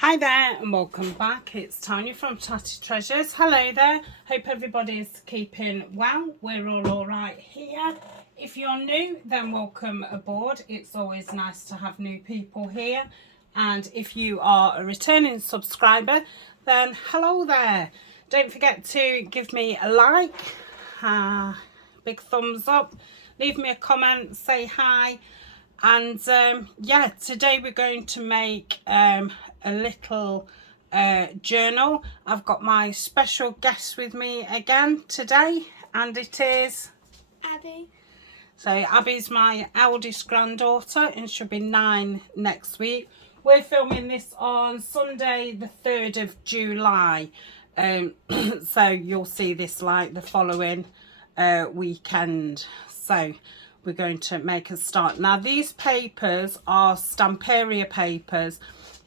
Hi there and welcome back. It's Tania from Tatty Treasures. Hello there. Hope everybody's keeping well. We're all alright here. If you're new, then welcome aboard. It's always nice to have new people here. And if you are a returning subscriber, then hello there. Don't forget to give me a like, big thumbs up, leave me a comment, say hi. And yeah, today we're going to make a little journal. I've got my special guest with me again today, and it is Abby. So Abby's my eldest granddaughter, and she'll be 9 next week. We're filming this on Sunday the 3rd of July, so you'll see this like the following weekend. So we're going to make a start. Now these papers are Stamperia papers,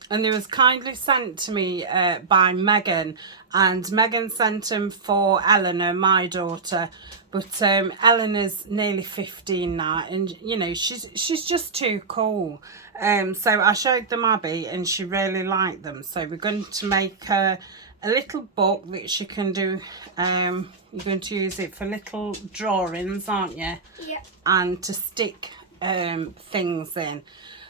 and they was kindly sent to me by Megan, and Megan sent them for Eleanor, my daughter, but Eleanor's nearly 15 now, and you know she's just too cool. So I showed them Abby and she really liked them, so we're going to make her a little book that she can do. You're going to use it for little drawings, aren't you? Yeah. And to stick things in.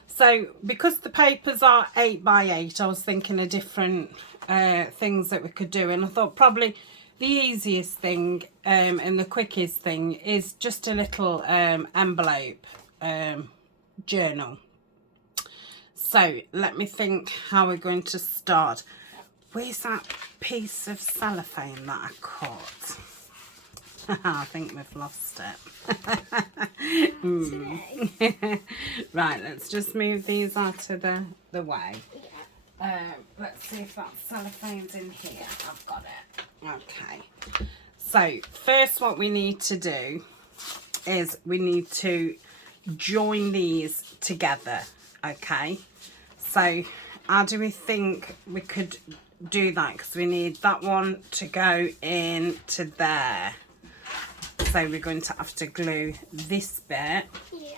So because the papers are 8 by 8, I was thinking of different things that we could do, and I thought probably the easiest thing and the quickest thing is just a little envelope journal. So let me think how we're going to start. Where's that piece of cellophane that I caught? I think we've lost it. Right, let's just move these out of the way. Let's see if that cellophane's in here. I've got it. Okay. So first what we need to do is we need to join these together. Okay. So how do we think we could do that? Because we need that one to go into there. So we're going to have to glue this bit. Yeah.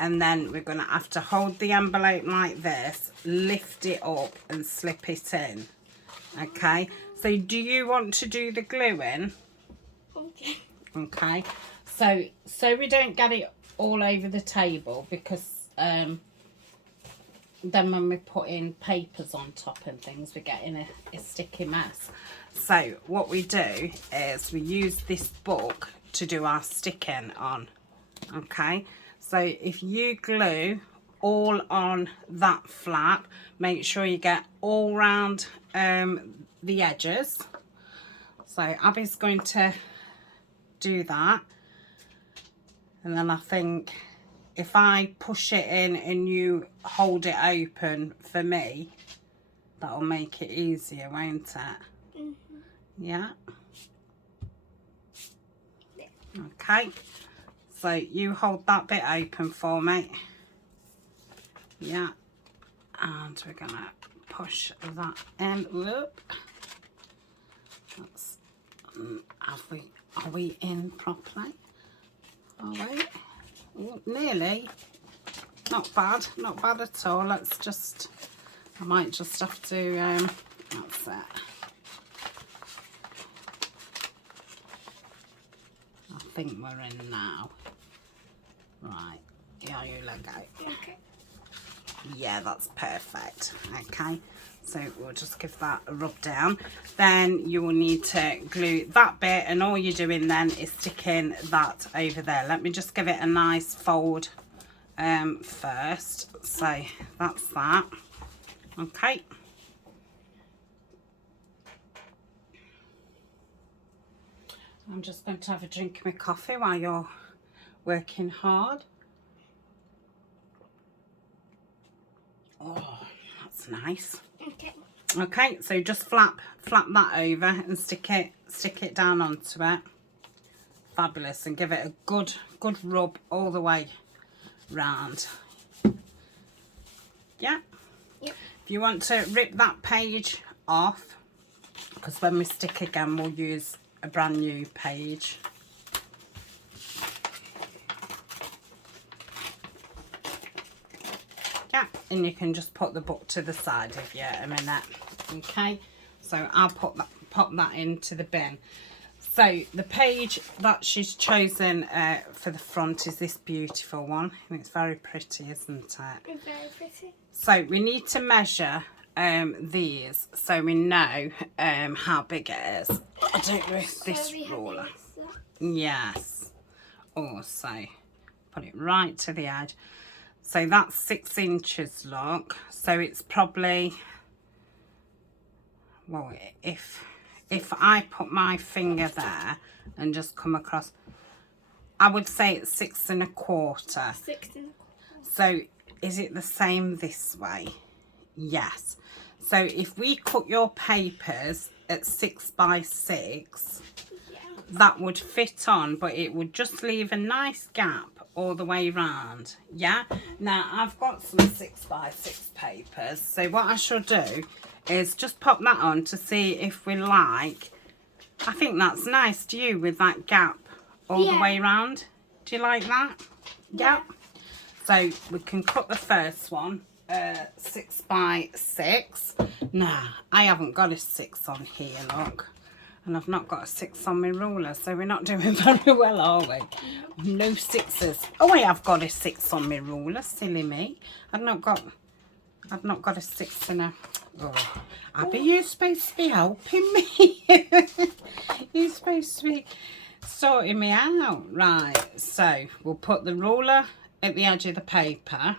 And then we're going to have to hold the envelope like this, lift it up and slip it in. Okay. So do you want to do the gluing? Okay. Okay. So we don't get it all over the table, because then when we put in papers on top and things, we're getting a sticky mess. So what we do is we use this book to do our sticking on. Okay, so if you glue all on that flap, make sure you get all round the edges. So Abby's going to do that, and then I think if I push it in and you hold it open for me, that'll make it easier, won't it? Mm-hmm. Yeah. Okay, so you hold that bit open for me. Yeah, and we're gonna push that in. Whoop. That's, are we in properly? Are we? Oh, nearly. Not bad at all. Let's just, I might just have to, that's it. I think we're in now. Right, yeah, you let go. Okay. Yeah, that's perfect. Okay, so we'll just give that a rub down. Then you will need to glue that bit, and all you're doing then is sticking that over there. Let me just give it a nice fold first. So that's that. Okay. I'm just going to have a drink of my coffee while you're working hard. Oh, that's nice. Okay. Okay, so just flap that over and stick it down onto it. Fabulous, and give it a good rub all the way round. Yeah. Yep. If you want to rip that page off, because when we stick again we'll use a brand new page. Yeah, and you can just put the book to the side of you a minute. Okay, so I'll pop that into the bin. So the page that she's chosen for the front is this beautiful one, and it's very pretty, isn't it? Very pretty. So we need to measure these so we know how big it is. I don't know if this ruler. Yes. Also, put it right to the edge. So that's 6 inches, look. So it's probably, well, if I put my finger there and just come across, I would say it's 6 1/4. 6 1/4. So is it the same this way? Yes. So if we cut your papers at 6 by 6, that would fit on, but it would just leave a nice gap all the way round. Yeah. Now I've got some 6 by 6 papers, so what I shall do is just pop that on to see if we like. I think that's nice. Do you, with that gap all the way round? Do you like that? Yeah. So we can cut the first one 6 by 6. Nah, I haven't got a 6 on here, look. And I've not got a 6 on my ruler, so we're not doing very well, are we? No 6s. Oh, I have got a 6 on my ruler, silly me. I've not got a 6 in a... Oh, Abby, you're supposed to be helping me. You're supposed to be sorting me out. Right, so we'll put the ruler at the edge of the paper.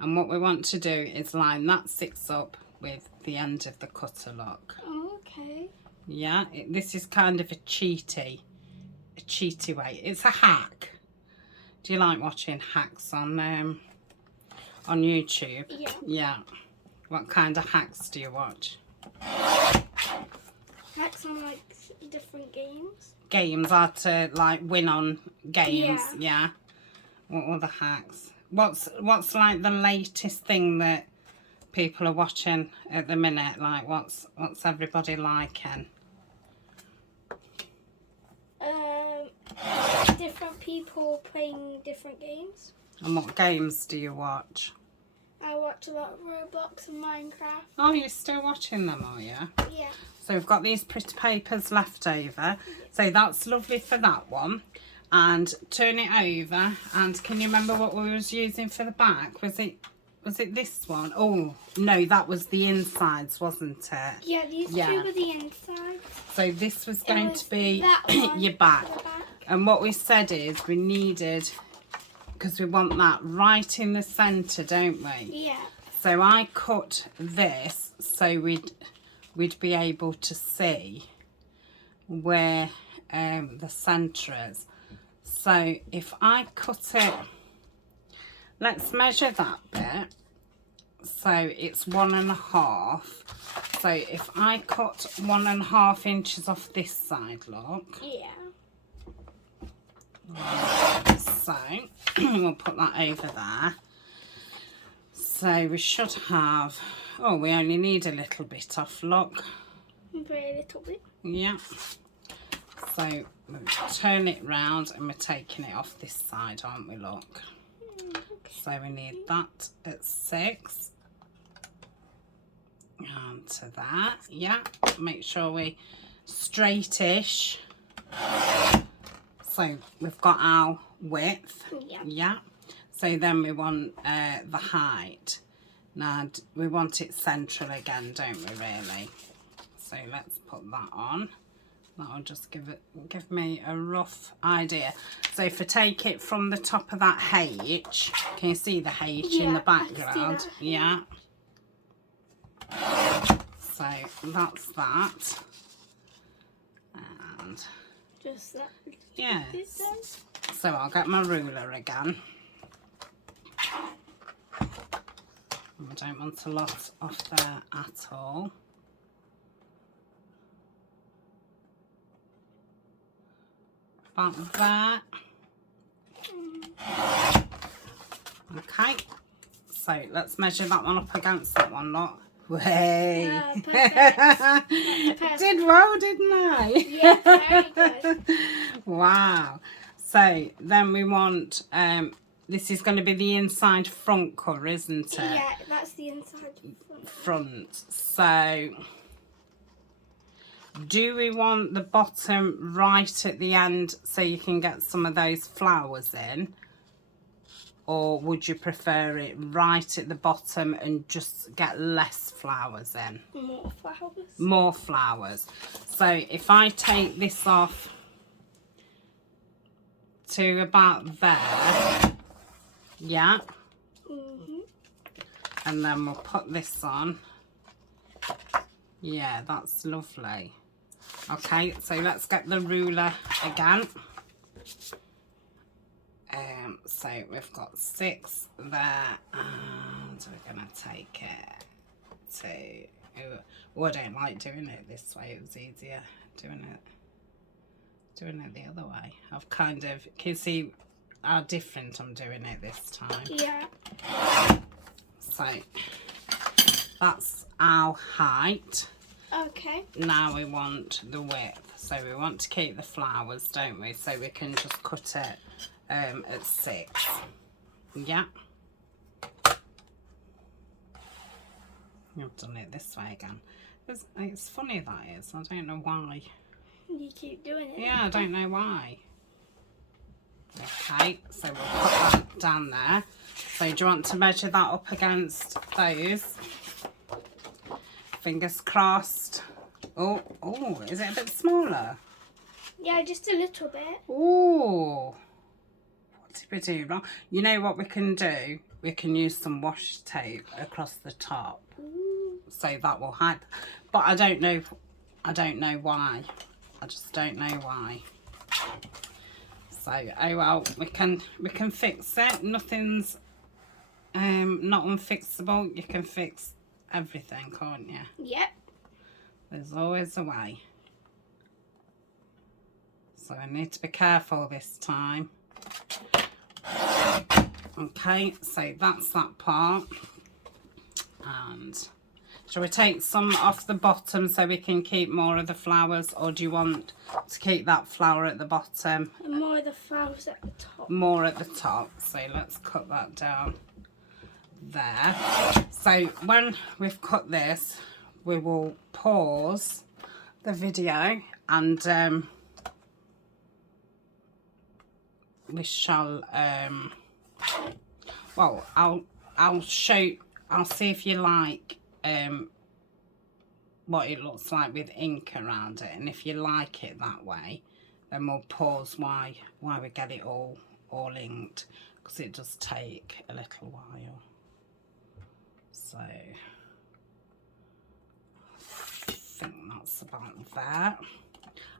And what we want to do is line that 6 up with the end of the cutter, look. Oh, okay. Yeah, this is kind of a cheaty way. It's a hack. Do you like watching hacks on YouTube? Yeah. Yeah. What kind of hacks do you watch? Hacks on like different games. Games are to like win on games. Yeah. What other hacks? What's like the latest thing that people are watching at the minute? Like what's everybody liking? Different people playing different games. And what games do you watch? I watch a lot of Roblox and Minecraft. Oh, you're still watching them, are you? Yeah. So we've got these pretty papers left over. So that's lovely for that one. And turn it over. And can you remember what we was using for the back? Was it this one? Oh, no, that was the insides, wasn't it? Yeah, these two were the inside. So this was going to be your your back. And what we said is we needed, because we want that right in the centre, don't we? Yeah. So I cut this so we'd be able to see where the centre is. So if I cut it, let's measure that bit. So it's 1.5. So if I cut 1.5 inches off this side, look. Yeah. So we'll put that over there. So we should have, oh, we only need a little bit off, look. Very little bit. Yeah. So we'll turn it round and we're taking it off this side, aren't we, look? Okay. So we need that at 6. And to that, yeah. Make sure we straightish. So we've got our width. Yeah. So then we want the height. Now we want it central again, don't we, really? So let's put that on. That'll just give me a rough idea. So if I take it from the top of that H, can you see the H in the background? Yeah. So that's that. And just that. yeah. So I'll get my ruler again. I don't want a lot off there at all. About that. Okay. So let's measure that one up against that one, look. Way. Perfect. Did well, didn't I? Yeah, very good. Wow. So then we want this is going to be the inside front cover, isn't it? Yeah, that's the inside Front. So, do we want the bottom right at the end so you can get some of those flowers in? Or would you prefer it right at the bottom and just get less flowers in? More flowers. More flowers. So if I take this off to about there, yeah, and then we'll put this on. Yeah, that's lovely. Okay, so let's get the ruler again. So we've got 6 there, and we're gonna take it to. Oh, I don't like doing it this way. It was easier doing it the other way. I've kind of, can you see how different I'm doing it this time? Yeah. So that's our height. Okay. Now we want the width. So we want to keep the flowers, don't we? So we can just cut it at 6. Yeah. I've done it this way again. It's funny that is. I don't know why. You keep doing it. Yeah, I don't know why. Okay, so we'll put that down there. So do you want to measure that up against those? Fingers crossed. Oh, is it a bit smaller? Yeah, just a little bit. Oh, what did we do wrong? You know what we can do? We can use some washi tape across the top. Ooh. So that will hide. But I don't know why. I just don't know why. So, oh well, we can fix it. Nothing's not unfixable. You can fix everything, can't you? Yep. There's always a way. So I need to be careful this time. Okay, so that's that part. And shall we take some off the bottom so we can keep more of the flowers, or do you want to keep that flower at the bottom? And more of the flowers at the top. More at the top. So let's cut that down there. So when we've cut this, we will pause the video and we shall well, I'll see if you like what it looks like with ink around it, and if you like it that way, then we'll pause why we get it all inked, because it does take a little while. So I think that's about that.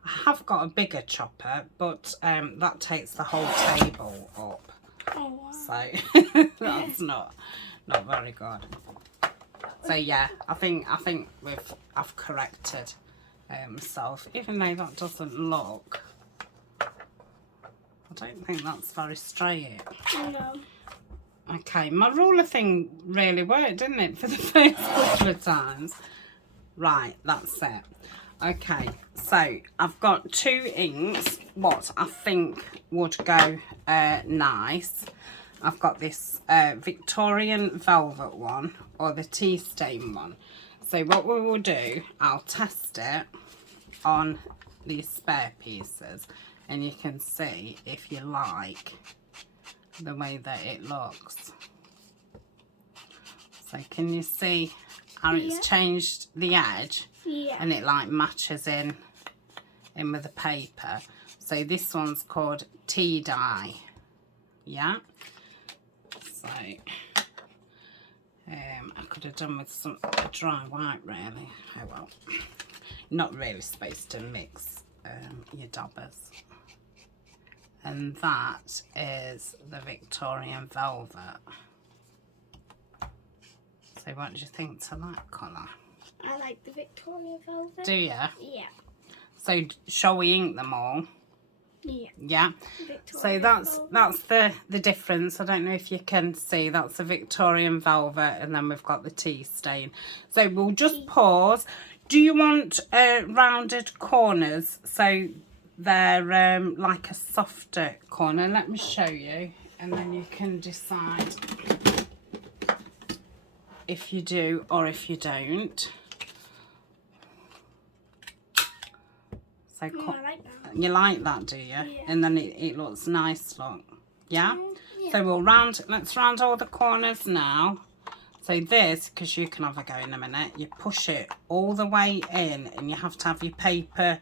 I have got a bigger chopper, but that takes the whole table up. Oh, wow. So that's not very good. So yeah, I think I've corrected myself, even though that doesn't look. I don't think that's very straight. No. Okay, my ruler thing really worked, didn't it, for the first couple of times? Right, that's it. Okay, so I've got 2 inks, what I think would go nice. I've got this Victorian Velvet one, or the tea stain one. So what we will do, I'll test it on these spare pieces, and you can see if you like the way that it looks. So can you see how it's changed the edge? Yeah. And it like matches in with the paper. So this one's called tea dye. Yeah. So I could have done with some dry white really. Oh well. Not really supposed to mix your daubers. And that is the Victorian Velvet. So what do you think to that colour? I like the Victoria Velvet. Do you? Yeah. So shall we ink them all? Yeah. Yeah. Victoria So that's the difference. I don't know if you can see. That's the Victorian Velvet, and then we've got the tea stain. So we'll just pause. Do you want rounded corners? So they're like a softer corner. Let me show you and then you can decide if you do or if you don't. So I like that. you like that, do you? Yeah. And then it looks nice, look. Yeah? Yeah. So let's round all the corners now. So this, because you can have a go in a minute, you push it all the way in and you have to have your paper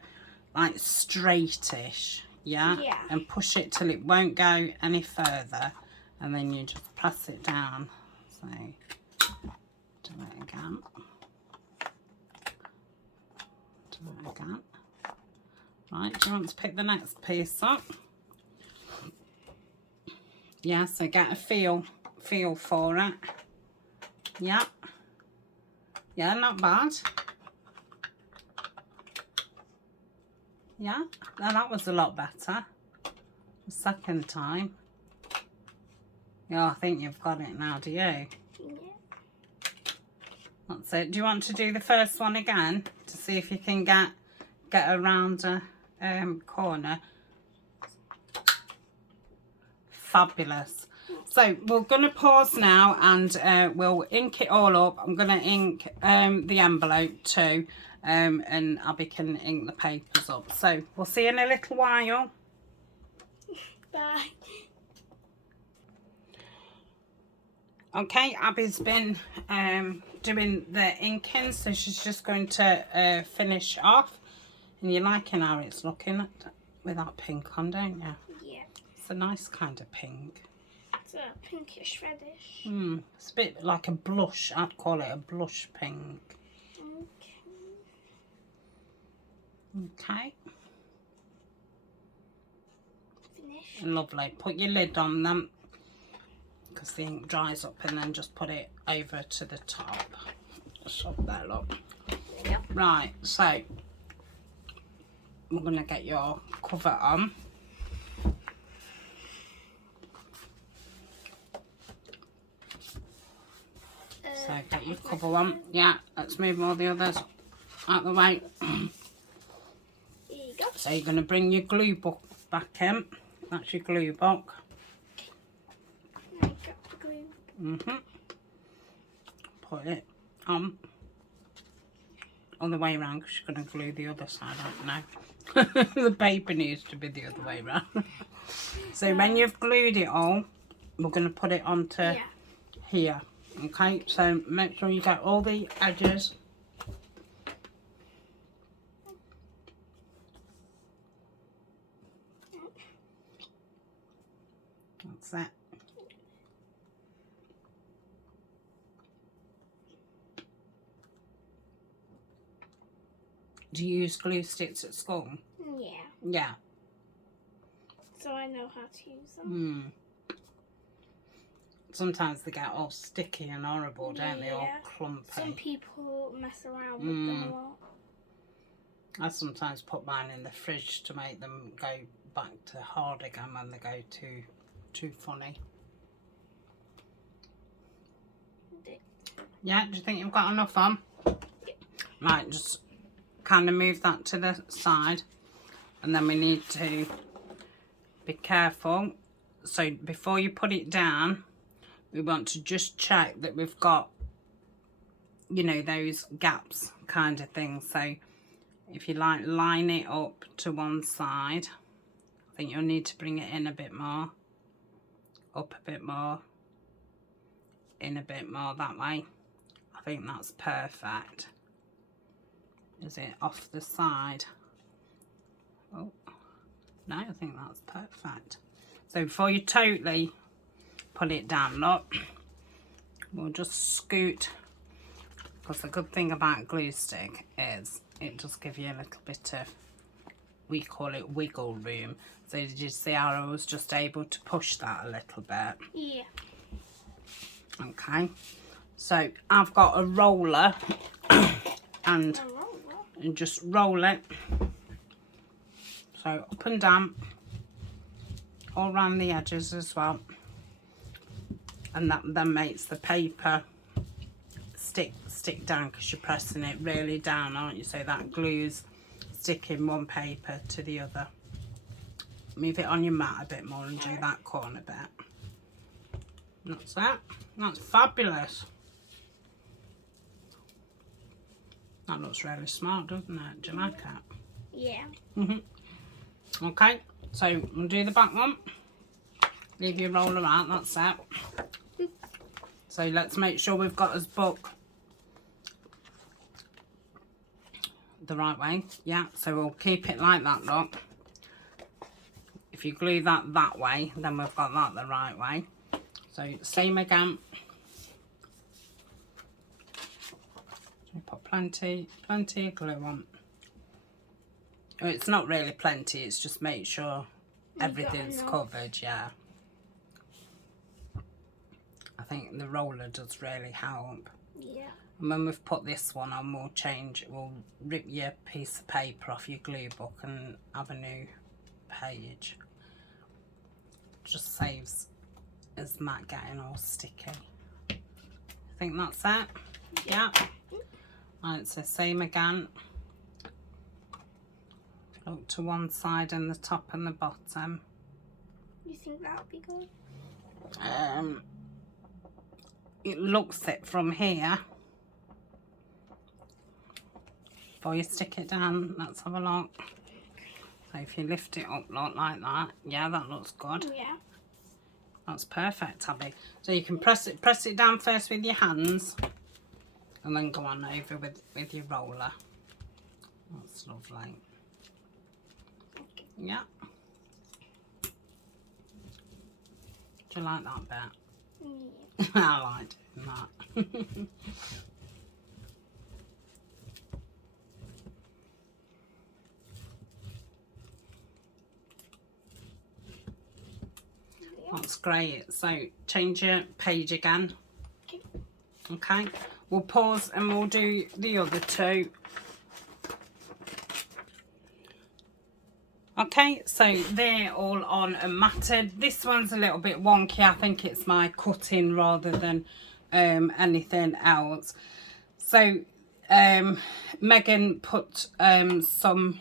like straightish, yeah? Yeah. And push it till it won't go any further, and then you just press it down. So do it again. Do it again. Right, do you want to pick the next piece up? Yeah, so get a feel for it. Yeah. Yeah, not bad. Yeah, now that was a lot better. The second time. Yeah, I think you've got it now, do you? Yeah. That's it. Do you want to do the first one again to see if you can get around a corner? Fabulous. So we're going to pause now and we'll ink it all up. I'm going to ink the envelope too, and Abby can ink the papers up. So we'll see you in a little while. Bye. Okay, Abby's been doing the inking, so she's just going to finish off. And you're liking how it's looking with that pink on, don't you? Yeah. It's a nice kind of pink. It's a pinkish reddish. It's a bit like a blush. I'd call it a blush pink. Okay. Finish. Lovely. Put your lid on them because the ink dries up, and then just put it over to the top. Just up there, look. Yep. Right, so we're going to get your cover on. So get your cover on. Yeah, let's move all the others out the way. Here you go. So you're going to bring your glue book back in. That's your glue book. I got the glue. Put it on. On the way around, because you're going to glue the other side, aren't you? The paper needs to be the other way around. So when you've glued it all, we're going to put it onto here. Okay, so make sure you get all the edges. That's it. Do you use glue sticks at school? Yeah. Yeah. So I know how to use them. Sometimes they get all sticky and horrible, don't they? All clumpy. Some people mess around with them a lot. I sometimes put mine in the fridge to make them go back to hard again when they go too funny. Yeah, do you think you've got enough on? Right, just kind of move that to the side, and then we need to be careful. So before you put it down, we want to just check that we've got, you know, those gaps kind of thing. So if you like, line it up to one side. I think you'll need to bring it in a bit more, up a bit more, in a bit more, that way. I think that's perfect. Is it off the side? Oh, no, I think that's perfect. So before you totally put it down, look, we'll just scoot, because the good thing about glue stick is it does give you a little bit of, we call it wiggle room. So did you see how I was just able to push that a little bit? Yeah. Okay, so I've got a roller and just roll it, so up and down, all around the edges as well, and that then makes the paper stick down, because you're pressing it really down, aren't you? So that glue's sticking one paper to the other. Move it on your mat a bit more and do that corner bit. That's that. That's fabulous. That looks really smart, doesn't it? Do you like it? Yeah. Okay, so we'll do the back one. Leave your roller out, that's it. So let's make sure we've got us book the right way. Yeah, so we'll keep it like that, look. If you glue that way, then we've got that the right way. So same again. So put plenty of glue on. Oh, it's not really plenty, it's just make sure everything's covered, yeah. I think the roller does really help. Yeah. And when we've put this one on, we'll rip your piece of paper off your glue book and have a new page. Just saves us mat getting all sticky. I think that's it. Yeah. And it's the same again. Look to one side and the top and the bottom. You think that would be good? It looks it from here. Before you stick it down, let's have a look. So if you lift it up, look like that. Yeah, that looks good. Yeah. That's perfect, Abby. So you can press it down first with your hands, and then go on over with your roller. That's lovely. Okay. Yeah. Do you like that bit? Yeah. I like doing that. That's great. So change your page again. Okay. Okay. We'll pause and we'll do the other two. Okay, so they're all on and matted. This one's a little bit wonky. I think it's my cutting rather than anything else. So Megan put some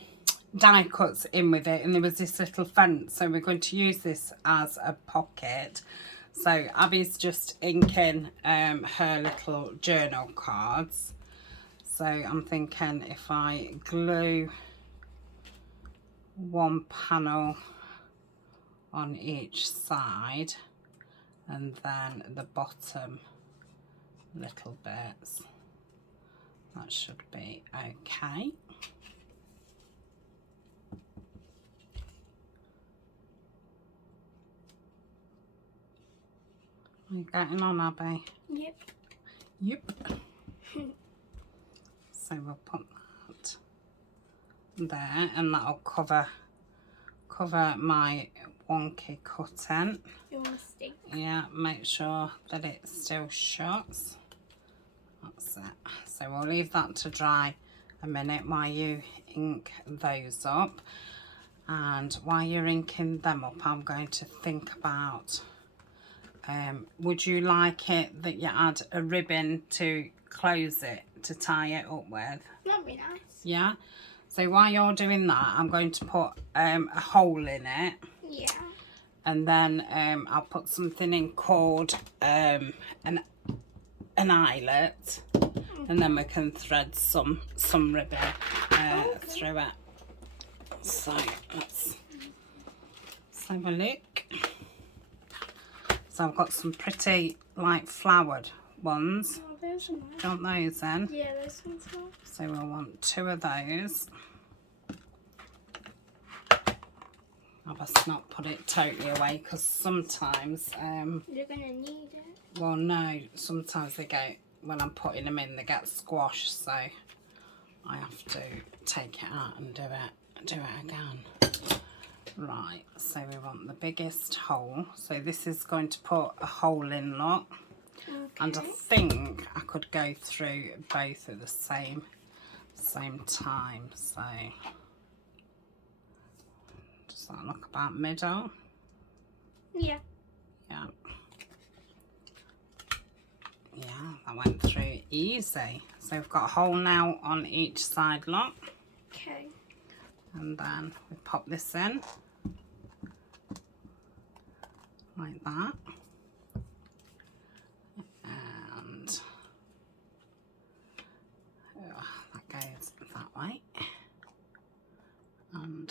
die cuts in with it, and there was this little fence, so we're going to use this as a pocket. So Abby's just inking her little journal cards. So I'm thinking if I glue one panel on each side and then the bottom little bits, that should be okay. Are you getting on, Abby? Yep. Yep. So we'll put that there, and that'll cover my wonky cutting. You want to stick? Yeah, make sure that it still shuts. That's it. So we'll leave that to dry a minute while you ink those up. And while you're inking them up, I'm going to think about, would you like it that you add a ribbon to close it, to tie it up with? That'd be nice. Yeah. So while you're doing that, I'm going to put a hole in it. Yeah. And then I'll put something in called an eyelet, and then we can thread some ribbon through it. So let's have a look. So I've got some pretty like flowered ones. Oh, those are nice. Do you want those then? Yeah, those ones are. So we'll want 2 of those. I must not put it totally away, because sometimes You're gonna need it. well, no, sometimes they get, when I'm putting them in, they get squashed, so I have to take it out and do it again. Right, so we want the biggest hole. So this is going to put a hole in, look. Okay. And I think I could go through both at the same time. So does that look about middle? Yeah. Yeah. Yeah, that went through easy. So we've got a hole now on each side, look. Okay. And then we pop this in like that.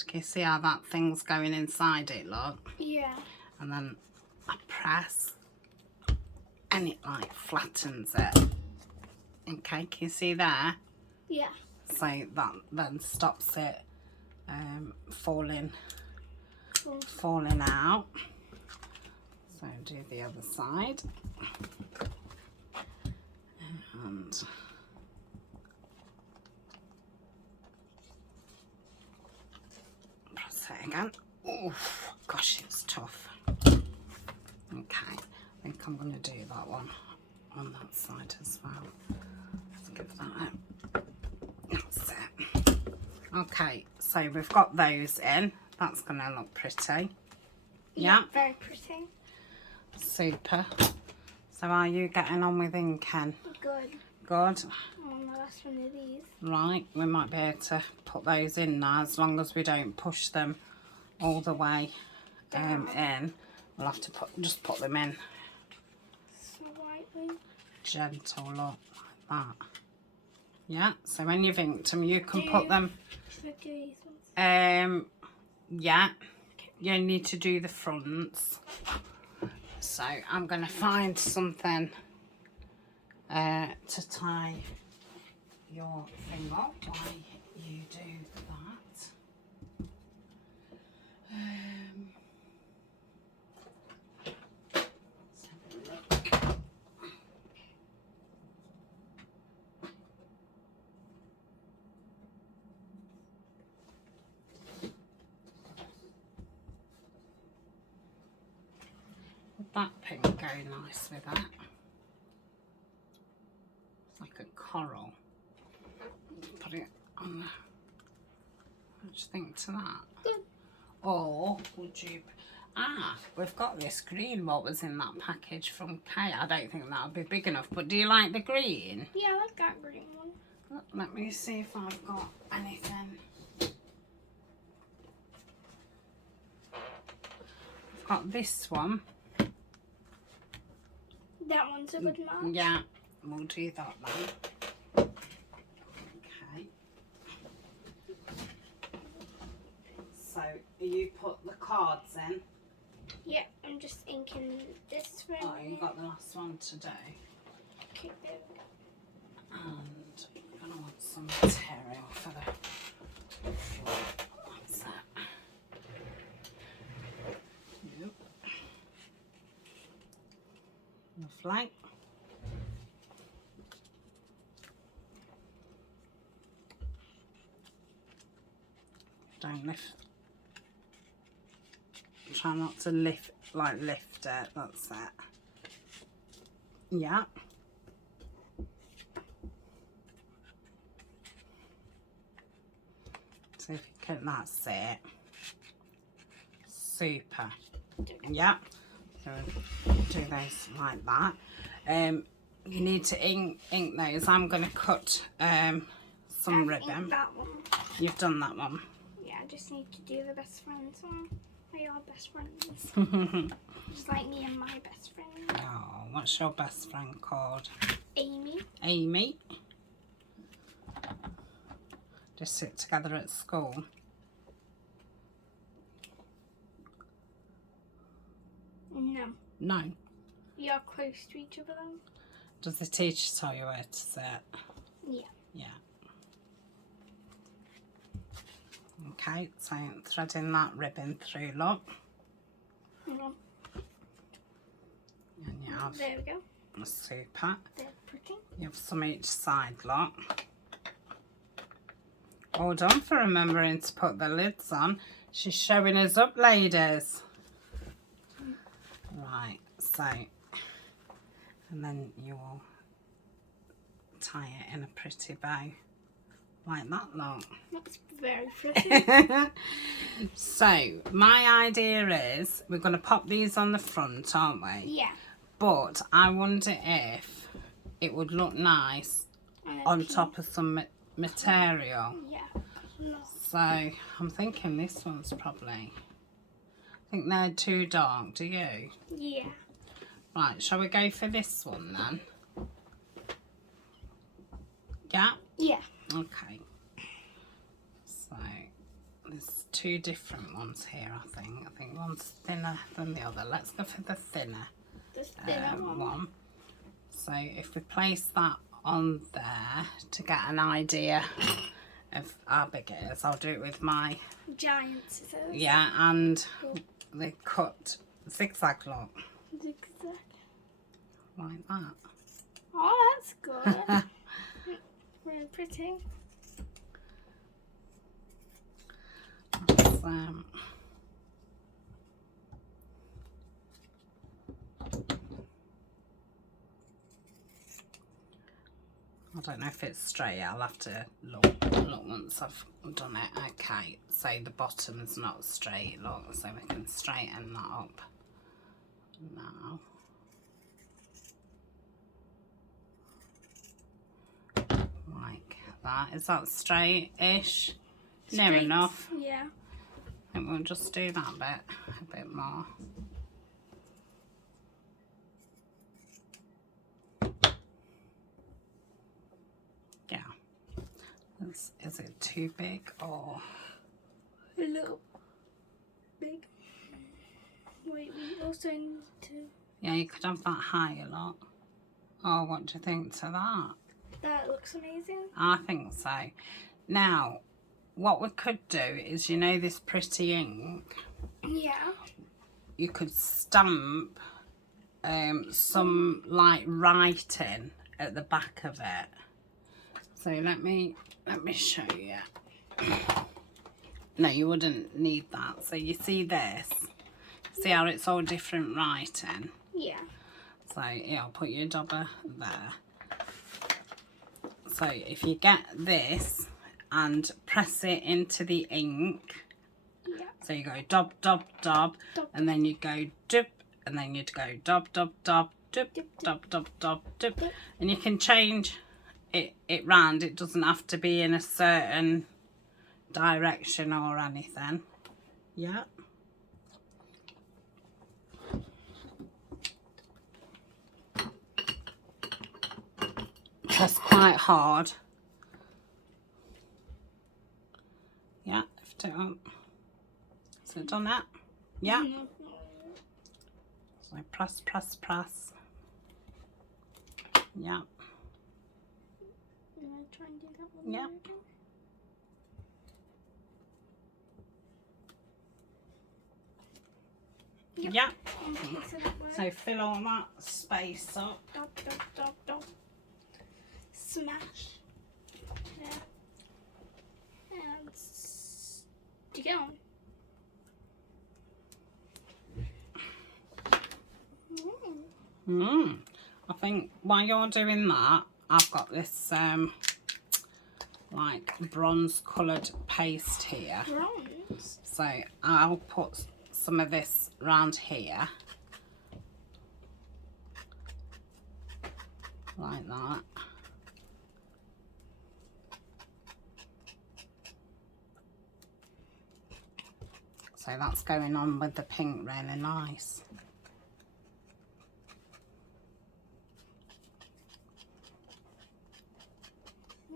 inside. Can you see how that thing's going inside it, look? Yeah. And then I press and it like flattens it. Okay, can you see there? Yeah. So that then stops it falling out. So do the other side. And press it again. Oh gosh, it's tough. Okay, I think I'm going to do that one on that side as well. Let's give that a... That's it. Okay, so we've got those in. That's going to look pretty. Yeah. Very pretty. Super. So are you getting on with inking? Good. Good. On the last one of these. Right, we might be able to put those in now as long as we don't push them all the way in. We'll have to just put them in Slightly. gentle, look, like that. Yeah, so when you've inked them, you can put them... Should I do these ones? Yeah, you need to do the fronts. So I'm going to find something to tie your thing up while you do that. Let's have a look. Would that pink go nice with that? It's like a coral. Put it on the... What do you think to that? Good. Or would you... Ah, we've got this green, what was in that package from Kay. I don't think that would be big enough, but do you like the green? Yeah, I like that green one. Let me see if I've got anything. I've got this one. That one's a good match. Yeah, we'll do that then. Okay. So, you put the cards in? Yeah, I'm just inking this one. Oh, you got the last one to do. Okay, there we go. And I'm going to want some material for the floor. What's that? Yep. Lovely. Don't lift. Try not to lift it. That's it. Yeah. See if you can. That's it. Super. Yeah. So do those like that. You need to ink those. I'm going to cut some ribbon. That one. You've done that one. Yeah, I just need to do the best friends one. We are best friends. Just like me and my best friend. Oh, what's your best friend called? Amy. Amy. Just sit together at school. No. No. You're close to each other though. Does the teacher tell you where to sit? Yeah. Yeah. Okay, so threading that ribbon through, look. No. And you have There we go. a super. They're pretty. You have some each side, look. Well done for remembering to put the lids on. She's showing us up, ladies. Right, so, and then you will tie it in a pretty bow. Like that, look. Looks very pretty. So, my idea is we're going to pop these on the front, aren't we? Yeah. But I wonder if it would look nice on top of some material. Yeah. So, I'm thinking this one's probably... I think they're too dark, do you? Yeah. Right, shall we go for this one then? Yeah? Yeah. Okay. So, there's two different ones here, I think. I think one's thinner than the other. Let's go for the thinner, The thinner one. So if we place that on there to get an idea of how big it is, I'll do it with my giant scissors. yeah, and they cut zigzag look Zigzag. like that. Oh, that's good. Really pretty. That's, I don't know if it's straight. I'll have to look once I've done it. Okay, so the bottom's not straight, look, so we can straighten that up now. Like that. Is that straight-ish? Near Straight, enough. Yeah. I think we'll just do that bit a bit more. Yeah. Is it too big or? A little big. Wait, we also need to... Yeah, you could have that high a lot. Oh, what do you think to that? That looks amazing. I think so. Now, what we could do is, you know this pretty ink? Yeah. You could stamp some like writing at the back of it. So let me show you. No, you wouldn't need that. So you see this? See how it's all different writing? Yeah. So yeah, I'll put your dauber there. So if you get this and press it into the ink, Yeah. so you go dab, dab, dab, Dab. and then you go dip, and then you'd go dab, dab, dab, dip, dab, dab, dab, dip, and you can change it round. It doesn't have to be in a certain direction or anything. Yeah. Press quite hard. Yeah, lift it up. So done that? Yeah. So press, press, press. Yeah. I'm gonna try and do that one. Yeah. Yep. Yeah. Okay, so that works. So fill all that space up. Dop, dop, dop, dop. Smash. Yeah. And stick it on. I think while you're doing that, I've got this like bronze coloured paste here. Bronze. So I'll put some of this round here. Like that. So that's going on with the pink really nice.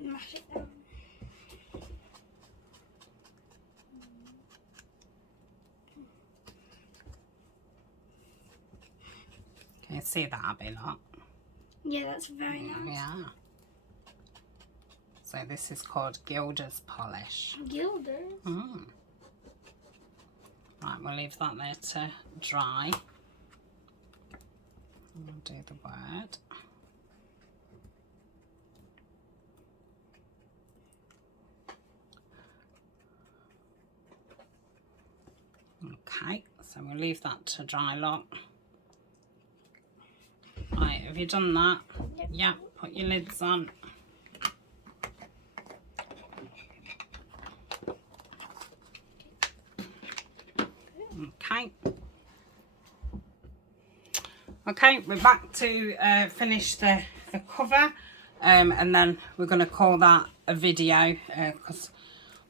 Mash it down. Can you see that, Abby? Look? Yeah, that's very nice. Yeah. So this is called Gilder's polish. Gilders. Right, we'll leave that there to dry. We'll do the word. Okay, so we'll leave that to dry, look. Right, have you done that? Yep. Yeah, put your lids on. Okay. Okay, we're back to finish the cover, and then we're going to call that a video because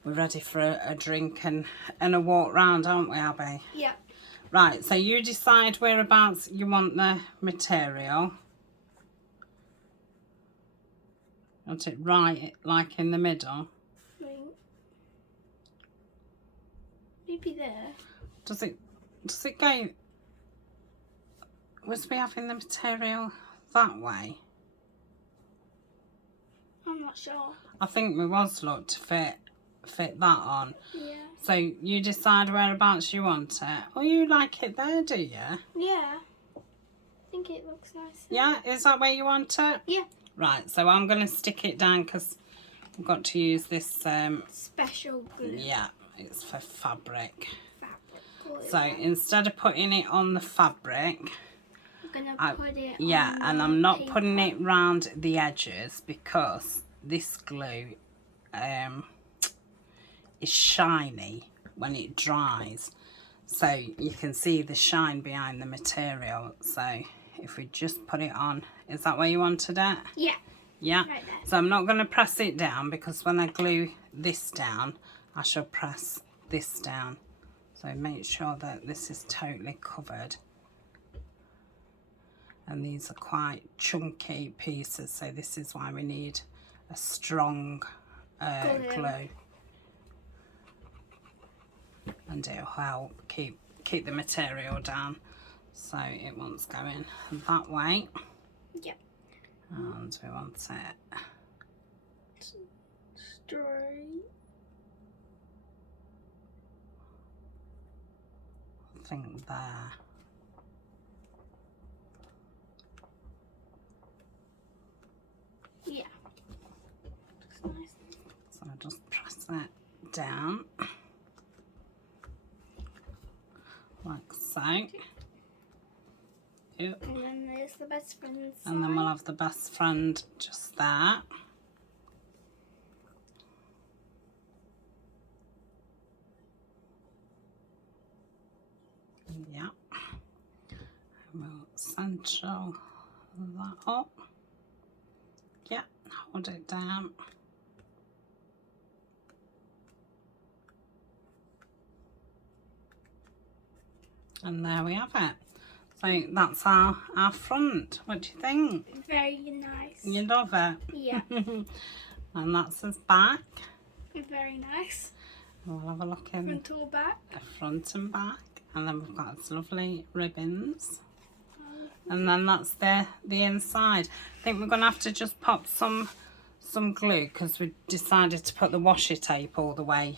we're ready for a drink and a walk round, aren't we, Abby? Yeah. Right, so you decide whereabouts you want the material. Want it right, like in the middle? Wait. Maybe there. Does it go... Was we having the material that way? I'm not sure. I think we was, look, to fit that on. Yeah. So you decide whereabouts you want it. Oh, you like it there, do you? Yeah. I think it looks nice. Yeah, is that where you want it? Yeah. Right, so I'm going to stick it down because I've got to use this... Special glue. Yeah, it's for fabric. Fabric glue. So instead of putting it on the fabric... I'm going to put it Yeah, on and the I'm not paper. putting it round the edges because this glue is shiny when it dries. So you can see the shine behind the material. So if we just put it on, is that where you wanted it? Yeah. Yeah. Right there. So I'm not going to press it down because when I glue this down, I shall press this down. So make sure that this is totally covered. And these are quite chunky pieces, so this is why we need a strong glue. And it'll help keep the material down, so it wants going that way. Yep. And we want it Straight. I think there. Yeah. Looks nice. So I just press it down like so. Yep. And then there's the best friend side. And then we'll have the best friend just there. Yeah. And we'll central that up. Yeah, hold it down. And there we have it. So that's our front. What do you think? Very nice. You love it? Yeah. And that's his back. Very nice. We'll have a look in Front or back. the front and back. And then we've got these lovely ribbons. And then that's the inside. I think we're going to have to just pop some glue because we decided to put the washi tape all the way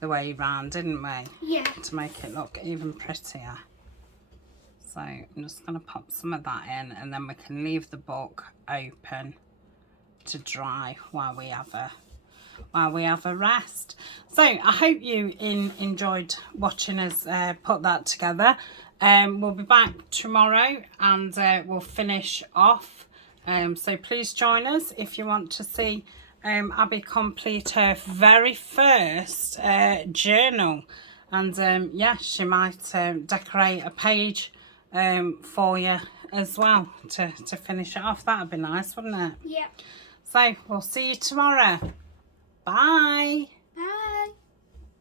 round, didn't we? Yeah. To make it look even prettier. So I'm just going to pop some of that in, and then we can leave the book open to dry while we have a rest. So I hope you enjoyed watching us put that together. We'll be back tomorrow and we'll finish off. So please join us if you want to see Abby complete her very first journal. And yeah, she might decorate a page for you as well to finish it off. That would be nice, wouldn't it? Yeah. So we'll see you tomorrow. Bye.